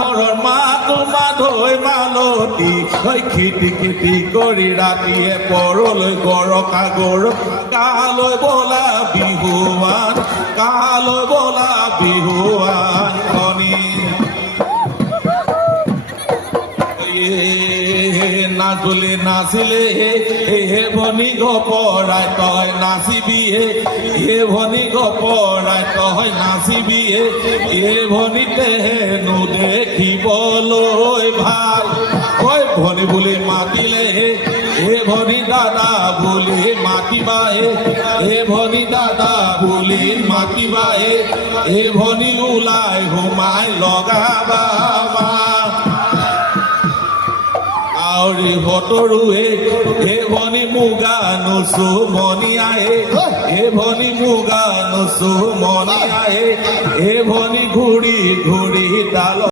ঘৰৰ মাধৈ মালতী খিটি খিটি কৰি ৰাতিয়ে পৰলৈ গৰকা কালৈ বোলা বিহুৱান কালৈ বোলা বিহুৱান খনি নাচলে নাচিলে হে ভনী গপৰাই তই নাচিবি হে ভনী গপৰাই তই নাচিবি হে ভনীতে হেনো দেখিবলৈ ভাল ঐ ভনী বুলি মাতিলে হে ভনী দাদা বুলি মাতিবা হে ভনী দাদা বুলি মাতিবা হে ভনী ওলাই সোমাই লগাবা আউৰি হতৰুৱে হে ভনী মুগা নুচু মণিয়াহে হে ভনী মুগা নুচু মণিয়াহে হে ভনী ঘূৰি ঘূৰি ডাল